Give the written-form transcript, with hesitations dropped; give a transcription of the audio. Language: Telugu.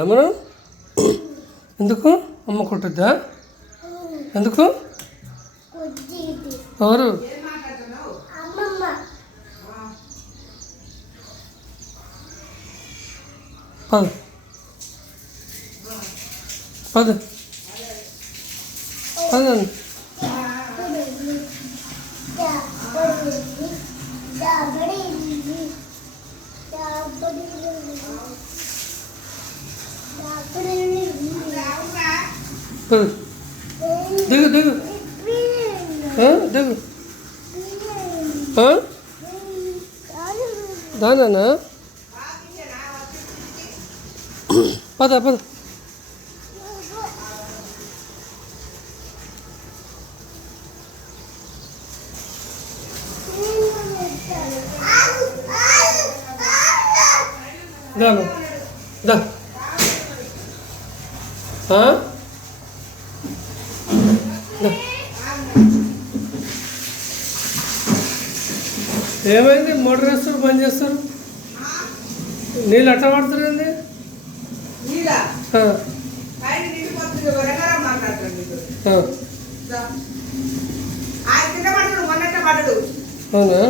మనం ఎందుకు అమ్మ కొట్టద్దా? ఎందుకు? ఎవరు? పద పద పదండి. దిగు దిగు దిగు దానా పద పద. దాను దా ఏమైంది? మోటార్ వేస్తారు, బంద్ చేస్తారు, నీళ్ళు అట్లా పడుతుంది. అవునా?